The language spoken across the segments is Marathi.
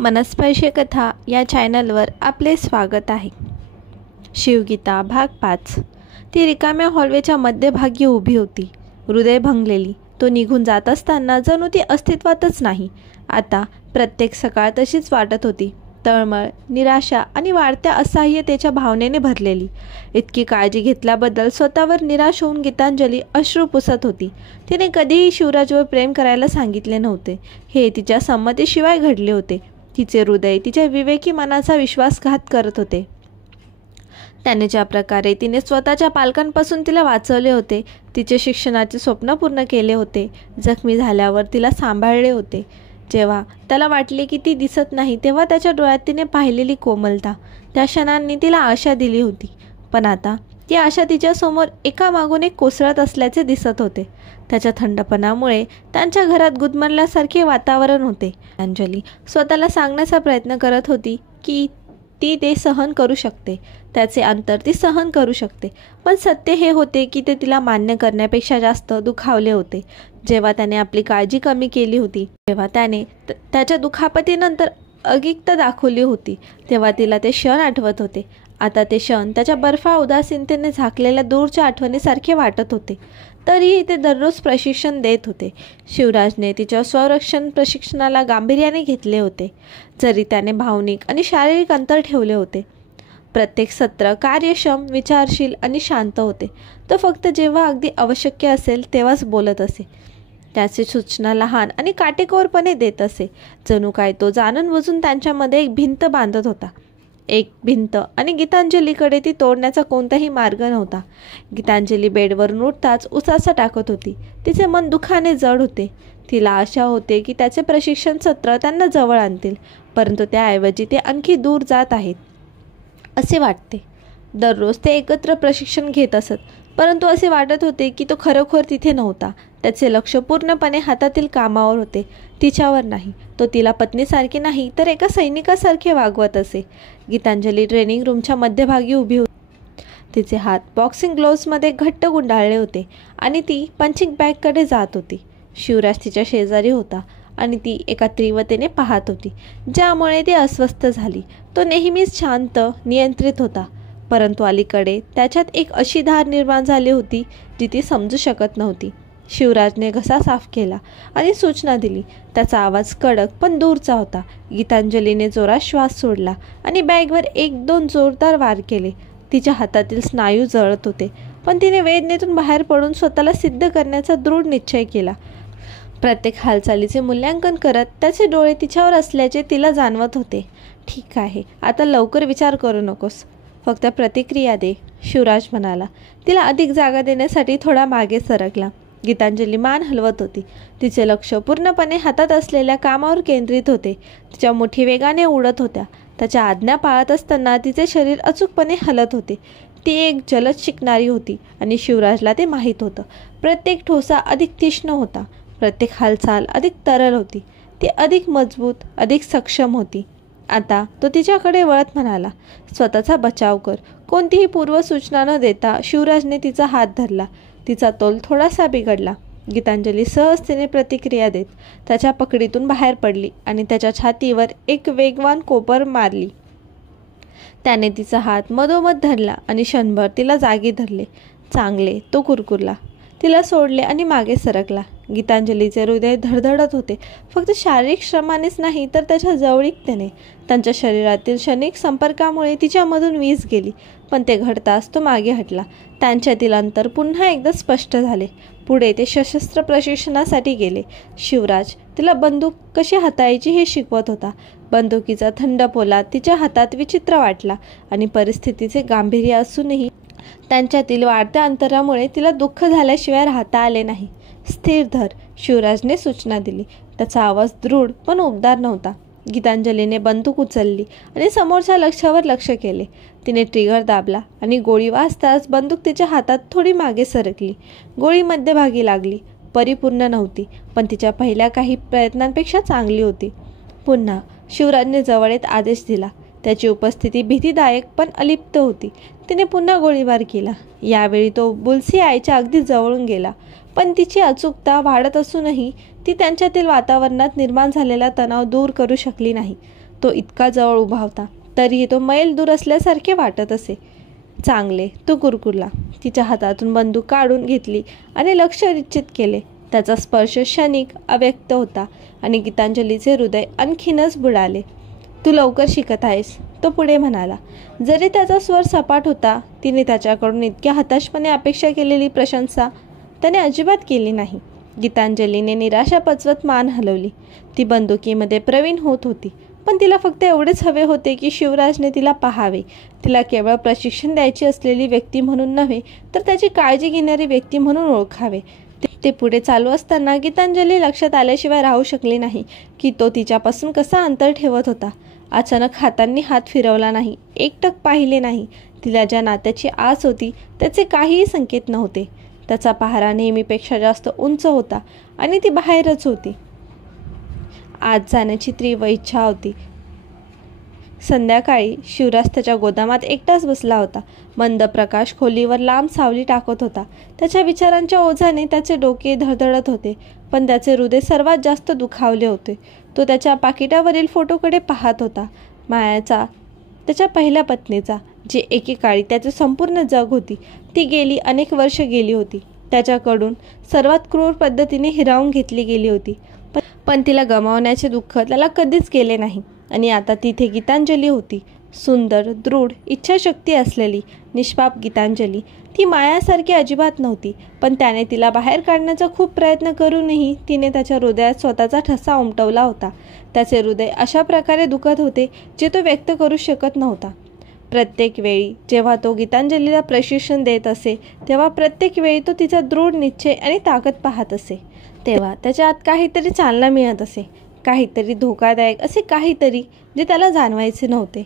मनस्पर्शी कथा या चॅनलवर आपले स्वागत आहे. शिवगीता भाग 5. ती रिकाम्या हॉलवेच्या मध्यभागी उभी होती, हृदय भंगलेली. तो निघून जात असताना जणू ती अस्तित्वातच नाही. आता प्रत्येक सकाळ तशीच वाटत होती, तळमळ, निराशा आणि वाढत्या असहाय्यतेच्या भावनेने भरलेली. इतकी काळजी घेतल्याबद्दल स्वतःवर निराश होऊन गीतांजली अश्रू पुसत होती. तिने कधीही शिवराजवर प्रेम करायला सांगितले नव्हते. हे तिच्या संमतीशिवाय घडले होते. तिचे हृदय तिच्या विवेकी मनाचा विश्वासघात करत होते. त्याने ज्या प्रकारे तिने स्वतःच्या पालकांपासून तिला वाचवले होते, तिचे शिक्षणाचे स्वप्न पूर्ण केले होते, जखमी झाल्यावर तिला सांभाळले होते, जेव्हा त्याला वाटले की ती दिसत नाही तेव्हा त्याच्या डोळ्यात तिने पाहिलेली कोमलता, त्या क्षणांनी तिला आशा दिली होती. पण आता ती आशा तिच्यासमोर एकामागून एक कोसळत असल्याचे दिसत होते. त्याच्या थंडपणामुळे त्यांच्या घरात गुदमरल्यासारखे वातावरण होते. अंजली स्वतःला सांगण्याचा प्रयत्न करत होती की ती ते सहन करू शकते, त्याचे अंतर ती सहन करू शकते. पण सत्य हे होते की ते तिला मान्य करण्यापेक्षा जास्त दुखावले होते. जेव्हा त्याने आपली काळजी कमी केली होती, जेव्हा त्याने त्याच्या दुखापतीनंतर अगिकता दाखवली होती, तेव्हा तिला ते क्षण आठवत होते. आता ते क्षण त्याच्या बर्फाळ उदासीनतेने झाकलेल्या दूरच्या आठवणीसारखे वाटत होते. तरीही ते दररोज प्रशिक्षण देत होते. शिवराजने तिच्या संरक्षण प्रशिक्षणाला गांभीर्याने घेतले होते, जरी त्याने भावनिक आणि शारीरिक अंतर ठेवले होते. प्रत्येक सत्र कार्यक्षम, विचारशील आणि शांत होते. तो फक्त जेव्हा अगदी आवश्यक असेल तेव्हाच बोलत असे. त्याची सूचना लहान आणि काटेकोरपणे देत असे, जणू काय तो जाणून बुजून त्यांच्यामध्ये एक भिंत बांधत होता. एक भिंत, आणि गीतांजलीकडे ती तोडण्याचा कोणताही मार्ग नव्हता. गीतांजली बेडवरून उठताच उसासा टाकत होती. तिचे मन दुखाने जड होते. तिला आशा होते की त्याचे प्रशिक्षण सत्र त्यांना जवळ आणतील, परंतु त्याऐवजी ते आणखी दूर जात आहेत असे वाटते. दररोज ते एकत्र प्रशिक्षण घेत असत, परंतु असे वाटत होते की तो खरोखर तिथे नव्हता. त्याचे लक्ष पूर्णपणे हातातील कामावर होते, तिच्यावर नाही. तो तिला पत्नीसारखे नाही तर एका सैनिकासारखे वागवत असे. गीतांजली ट्रेनिंग रूमच्या मध्यभागी उभी होती. तिचे हात बॉक्सिंग ग्लोव्समध्ये घट्ट गुंडाळले होते आणि ती पंचिंग बॅगकडे जात होती. शिवराज तिच्या शेजारी होता आणि ती एका तीव्रतेने पाहत होती, ज्यामुळे ती अस्वस्थ झाली. तो नेहमीच शांत, नियंत्रित होता, परंतु अलीकडे त्याच्यात एक अशी धार निर्माण झाली होती जी ती समजू शकत नव्हती. शिवराजने घसा साफ केला आणि सूचना दिली. त्याचा आवाज कडक पण दूरचा होता. गीतांजलीने जोरात श्वास सोडला आणि बॅगवर 1-2 जोरदार वार केले. तिच्या हातातील स्नायू जळत होते, पण तिने वेदनेतून बाहेर पडून स्वतःला सिद्ध करण्याचा दृढ निश्चय केला. प्रत्येक हालचालीचे मूल्यांकन करत त्याचे डोळे तिच्यावर असल्याचे तिला जाणवत होते. ठीक आहे, आता लवकर विचार करू नकोस, फक्त प्रतिक्रिया दे, शिवराज म्हणाला. तिला अधिक जागा देण्यासाठी थोडा मागे सरकला. गीतांजली मान हलवत होती. तिचे लक्ष पूर्णपणे हातात असलेल्या कामावर केंद्रित होते. तिच्या मुठी वेगाने उडत होत्या. त्याच्या आज्ञा पाळत असताना तिचे शरीर अचूकपणे हलत होते. ती एक जलद शिकणारी होती आणि शिवराजला ते माहीत होतं. प्रत्येक ठोसा अधिक तीक्ष्ण होता, प्रत्येक हालचाल अधिक तरल होती. ती अधिक मजबूत, अधिक सक्षम होती. आता तो तिच्याकडे वळत म्हणाला, स्वतःचा बचाव कर. कोणतीही पूर्वसूचना न देता शिवराजने तिचा हात धरला. तिचा तोल थोडासा बिघडला. गीतांजली सहजतेने प्रतिक्रिया देत त्याच्या पकडीतून बाहेर पडली आणि त्याच्या छातीवर एक वेगवान कोपर मारली. त्याने तिचा हात मधोमध धरला आणि क्षणभर तिला जागी धरले. चांगले, तो कुरकुरला. तिला सोडले आणि मागे सरकला. गीतांजलीचे हृदय धडधडत होते, फक्त शारीरिक श्रमानेच नाही तर त्याच्या जवळीकतेने. त्यांच्या शरीरातील क्षणिक संपर्कामुळे तिच्यामधून वीज गेली, पण ते घडताच तो मागे हटला. त्यांच्यातील अंतर पुन्हा एकदा स्पष्ट झाले. पुढे ते सशस्त्र प्रशिक्षणासाठी गेले. शिवराज तिला बंदूक कशी हाताळायची हे शिकवत होता. बंदुकीचा थंड पोलाद तिच्या हातात विचित्र वाटला आणि परिस्थितीचे गांभीर्य असूनही त्यांच्यातील वाढत्या अंतरामुळे तिला दुःख झाल्याशिवाय राहता आले नाही. स्थिर धर, शिवराजने सूचना दिली. त्याचा आवाज दृढ पण उबदार नव्हता. गीतांजलीने बंदूक उचलली आणि समोरच्या लक्ष्यावर लक्ष केले. तिने ट्रिगर दाबला आणि गोळी वाजताच बंदूक तिच्या हातात थोडी मागे सरकली. गोळी मध्यभागी लागली. परिपूर्ण नव्हती, पण तिच्या पहिल्या काही प्रयत्नांपेक्षा चांगली होती. पुन्हा शिवराजने जवळ येत आदेश दिला. त्याची उपस्थिती भीतीदायक पण अलिप्त होती. तिने पुन्हा गोळीबार केला. यावेळी तो बुल्सी आईच्या अगदी जवळून गेला, पण तिची अचूकता वाढत असूनही ती त्यांच्यातील वातावरणात निर्माण झालेला तणाव दूर करू शकली नाही. तो इतका जवळ उभा होता तरीही तो मैल दूर असल्यासारखे वाटत असे. चांगले, तो कुरकुरला. तिच्या हातातून बंदूक काढून घेतली आणि लक्ष निश्चित केले. त्याचा स्पर्श क्षणिक अव्यक्त होता आणि गीतांजलीचे हृदय आणखीनच बुडाले. तू लवकर शिकत आहेस, तो पुढे म्हणाला. जरी त्याचा स्वर सपाट होता, तिने त्याच्याकडून इतक्या हताशपणे अपेक्षा केलेली प्रशंसा त्याने अजिबात केली नाही. गीतांजलीने निराशा पचवत मान हलवली. ती बंदुकीमध्ये प्रवीण होत होती, पण तिला फक्त एवढेच हवे होते की शिवराजने तिला पाहावे. तिला केवळ प्रशिक्षण द्यायची असलेली व्यक्ती म्हणून नव्हे, तर त्याची काळजी घेणारी व्यक्ती म्हणून ओळखावे. ते पुढे चालू असताना गीतांजली लक्षात आल्याशिवाय राहू शकली नाही की तो तिच्यापासून कसा अंतर ठेवत होता. अचानक हातांनी हात फिरवला नाही, एकटक पाहिले नाही. तिला ज्या नात्याची आस होती त्याचे काहीही संकेत नव्हते. त्याचा पहारा नेहमीपेक्षा जास्त उंच होता आणि ती बाहेरच होती. आत जाण्याची तीव्र इच्छा होती. संध्याकाळी शिवराज त्याच्या गोदामात एकटाच बसला होता. मंद प्रकाश खोलीवर लांब सावली टाकत होता. त्याच्या विचारांच्या ओझाने त्याचे डोके धडधडत होते, पण त्याचे हृदय सर्वात जास्त दुखावले होते. तो त्याच्या पाकिटावरील फोटोकडे पाहत होता. मायाचा, त्याच्या पहिल्या पत्नीचा, जी एकेकाळी त्याचे संपूर्ण जग होती. ती गेली अनेक वर्ष गेली होती. त्याच्याकडून सर्वात क्रूर पद्धतीने हिरावून घेतली गेली होती, पण तिला गमावण्याचे दुःख त्याला कधीच गेले नाही. आणि आता तिथे गीतांजली होती. सुंदर, दृढ, इच्छाशक्ती असलेली, निष्पाप गीतांजली. ती मायासारखी अजिबात नव्हती, पण त्याने तिला बाहेर काढण्याचा खूप प्रयत्न करूनही तिने त्याच्या हृदयात स्वतःचा ठसा उमटवला होता. त्याचे हृदय अशा प्रकारे दुखत होते जे तो व्यक्त करू शकत नव्हता. प्रत्येक वेळी जेव्हा तो गीतांजलीला प्रशिक्षण देत असे, तेव्हा प्रत्येक वेळी तो तिचा दृढ निश्चय आणि ताकद पाहत असे. तेव्हा त्याच्या आत काहीतरी चालना मिळत असे, काहीतरी धोकादायक असे काहीतरी जे त्याला जाणवायचे नव्हते.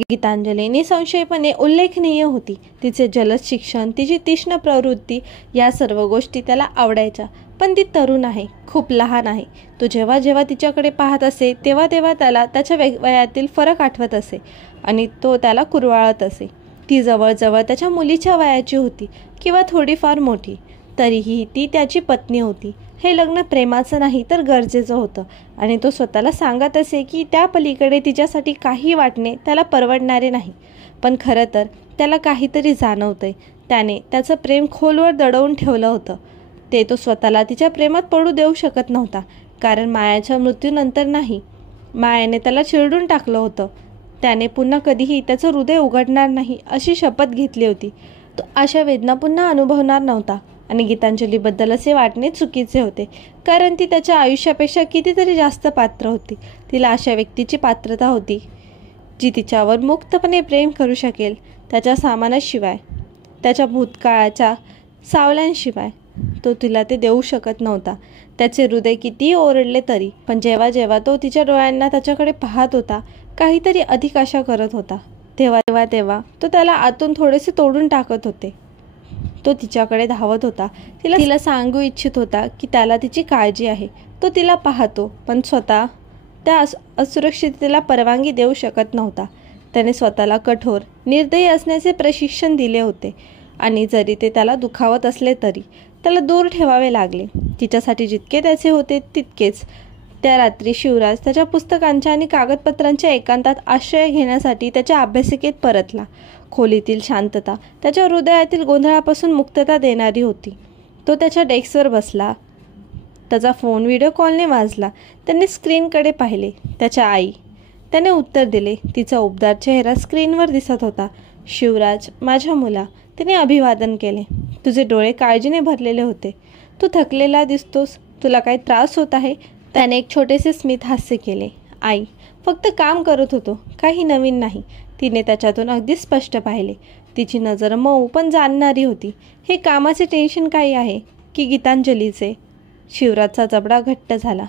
गीतांजली निसंशयपणे उल्लेखनीय होती. तिचे जलद शिक्षण, तिची तीक्ष्ण प्रवृत्ती, या सर्व गोष्टी त्याला आवडायच्या. पण ती तरुण आहे, खूप लहान आहे. तो जेव्हा जेव्हा तिच्याकडे पाहत असे तेव्हा तेव्हा त्याला त्याच्या वयातील फरक आठवत असे आणि तो त्याला कुरवाळत असे. ती जवळजवळ त्याच्या मुलीच्या वयाची होती किंवा थोडीफार मोठी. तरीही ती त्याची पत्नी होती. हे लग्न प्रेमाचं नाही तर गरजेचं होतं आणि तो स्वतःला सांगत असे की त्या पलीकडे तिच्यासाठी काही वाटणे त्याला परवडणारे नाही. पण खरं तर त्याला काहीतरी जाणवतंय. त्याने त्याचं प्रेम खोलवर दडवून ठेवलं होतं. ते तो स्वतःला तिच्या प्रेमात पडू देऊ शकत नव्हता, कारण मायाच्या मृत्यूनंतर नाही. मायाने त्याला चिरडून टाकलं होतं. त्याने पुन्हा कधीही त्याचं हृदय उघडणार नाही अशी शपथ घेतली होती. तो अशा वेदना पुन्हा अनुभवणार नव्हता आणि गीतांजलीबद्दल असे वाटणे चुकीचे होते, कारण ती त्याच्या आयुष्यापेक्षा कितीतरी जास्त पात्र होती. तिला अशा व्यक्तीची पात्रता होती जी तिच्यावर मुक्तपणे प्रेम करू शकेल, त्याच्या सामानाशिवाय, त्याच्या भूतकाळाच्या सावल्यांशिवाय. तो तिला ते देऊ शकत नव्हता. त्याचे हृदय कितीही ओरडले तरी. पण जेव्हा जेव्हा तो तिच्या डोळ्यांना त्याच्याकडे पाहत होता, काहीतरी अधिक आशा करत होता. तेव्हा तेव्हा तो त्याला आतून थोडेसे तोडून टाकत होते. तो तिच्याकडे धावत होता. तिला सांगू इच्छित होता की त्याला तिची काळजी आहे. तो तिला पाहतो, पण स्वतः त्या असुरक्षिततेला परवानगी देऊ शकत नव्हता. त्याने स्वतःला कठोर, निर्दयी असण्याचे प्रशिक्षण दिले होते आणि जरी ते त्याला दुखावत असले तरी त्याला दूर ठेवावे लागले. तिच्यासाठी जितके त्याचे होते तितकेच. त्या रात्री शिवराज त्याच्या पुस्तकांच्या आणि कागदपत्रांच्या एकांतात आश्रय घेण्यासाठी त्याच्या अभ्यासिकेत परतला. खोलीतील शांतता त्याच्या हृदयातील गोंधळापासून मुक्तता देणारी होती. तो त्याच्या डेस्कवर बसला. त्याचा फोन व्हिडिओ कॉलने वाजला. त्याने स्क्रीनकडे पाहिले. त्याच्या आई. त्याने उत्तर दिले. तिचा उबदार चेहरा स्क्रीनवर दिसत होता. शिवराज, माझ्या मुला. तिने अभिवादन केले. तुझे डोळे काळजीने भरलेले होते. तू थकलेला दिसतोस. तुला काही त्रास होत आहे? त्याने एक छोटेसे स्मित हास्य केले. आई, फक्त काम करत होतो, काही नवीन नाही. तिने त्याच्यातून अगदी स्पष्ट पाहिले. तिची नजर मऊ पण जाणणारी होती. हे कामाचे टेन्शन काही आहे की गीतांजलीचे? शिवराजचा जबडा घट्ट झाला.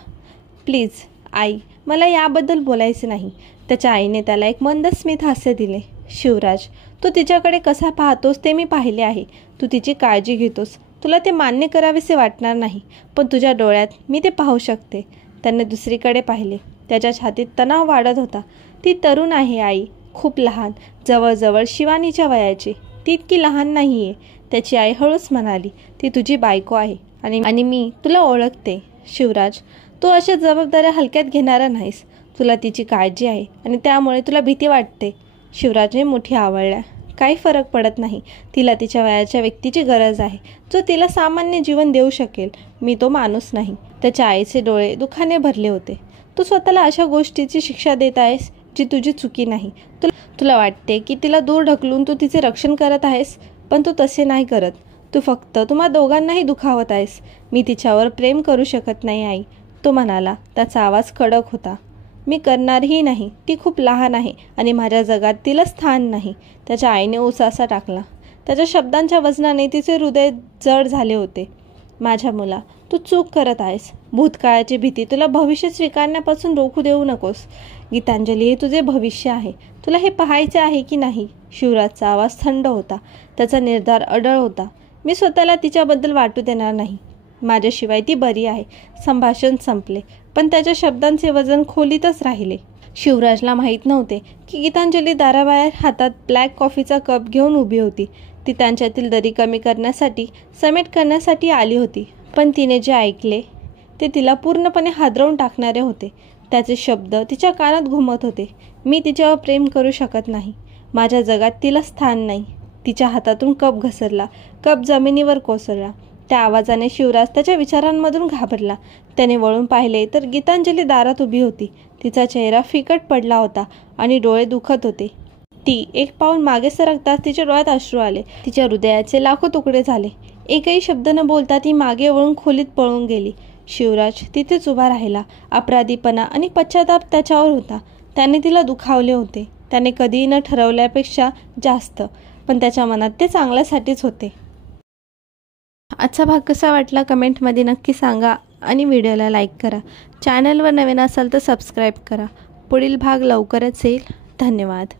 प्लीज आई, मला याबद्दल बोलायचे नाही. त्याच्या आईने त्याला एक मंद स्मित हास्य दिले. शिवराज, तू तिच्याकडे कसा पाहतोस ते मी पाहिले आहे. तू तिची काळजी घेतोस. तुला ते मान्य करावेसे वाटणार नाही, पण तुझ्या डोळ्यात मी ते पाहू शकते. त्याने दुसरीकडे पाहिले. त्याच्या छातीत तणाव वाढत होता. ती तरुण आहे आई, खूप लहान, जवळजवळ शिवानीच्या वयाची. ती इतकी लहान नाही आहे. त्याची आई हळूच म्हणाली. ती तुझी बायको आहे आणि मी तुला ओळखते. शिवराज, तू अशा जबाबदाऱ्या हलक्यात घेणारा नाहीस. तुला तिची काळजी आहे आणि त्यामुळे तुला भीती वाटते. शिवराजने मुठी आवळल्या. काही फरक पडत नाही. तिला तिच्या वयाच्या व्यक्तीची गरज आहे, जो तिला सामान्य जीवन देऊ शकेल. मी तो माणूस नाही. त्याच्या आईचे डोळे दुःखाने भरले होते. तू स्वतःला अशा गोष्टीची शिक्षा देत आहेस जी तुझी चुकी नाही. तुला वाटते की तिला दूर ढकलून तू तिचे रक्षण करत आहेस, पण तू तसे नाही करत. तू फक्त तुम्हा दोघांनाही दुखावत आहेस. मी तिच्यावर प्रेम करू शकत नाही आई, तो म्हणाला. त्याचा आवाज कडक होता. मी करणारही नाही. ती खूप लहान आहे आणि माझ्या जगात तिला स्थान नाही. त्याच्या आईने उसासा टाकला. त्याच्या शब्दांच्या वजनाने तिचे हृदय जड झाले होते. माझ्या मुला, तू चूक करत आहेस. भूतकाळाची भीती तुला भविष्य स्वीकारण्यापासून रोखू देऊ नकोस. गीतांजली हे तुझे भविष्य आहे. तुला हे पाहायचे आहे की नाही? शिवराजचा आवाज थंड होता. त्याचा निर्धार अडळ होता. मी स्वतःला तिच्याबद्दल वाटू देणार नाही. माझ्याशिवाय ती बरी आहे. संभाषण संपले, पण त्याच्या शब्दांचे वजन खोलीतच राहिले. शिवराजला माहीत नव्हते की गीतांजली दाराबाहेर हातात ब्लॅक कॉफीचा कप घेऊन उभी होती. ती त्यांच्यातील दरी कमी करण्यासाठी, समेट करण्यासाठी आली होती. पण तिने जे ऐकले ते तिला पूर्णपणे हादरवून टाकणारे होते. त्याचे शब्द तिच्या कानात घुमत होते. मी तिच्यावर प्रेम करू शकत नाही. माझ्या जगात तिला स्थान नाही. तिच्या हातातून कप घसरला. कप जमिनीवर कोसळला. त्या आवाजाने शिवराज त्याच्या विचारांमधून घाबरला. त्याने वळून पाहिले तर गीतांजली दारात उभी होती. तिचा चेहरा फिकट पडला होता आणि डोळे दुखत होते. ती एक पाऊल मागे सरकताच तिच्या डोळ्यात अश्रू आले. तिच्या हृदयाचे लाखो तुकडे झाले. एकही शब्द न बोलता ती मागे वळून खोलीत पळून गेली. शिवराज तिथेच उभा राहिला. अपराधीपणा आणि पश्चाताप त्याच्यावर होता. त्याने तिला दुखावले होते. त्याने कधीही न ठरवल्यापेक्षा जास्त, पण त्याच्या मनात ते चांगल्यासाठीच होते. आजचा भाग कसा वाटला कमेंटमध्ये नक्की सांगा आणि व्हिडिओला लाईक करा. चॅनलवर नवीन असाल तर सबस्क्राईब करा. पुढील भाग लवकरच येईल. धन्यवाद.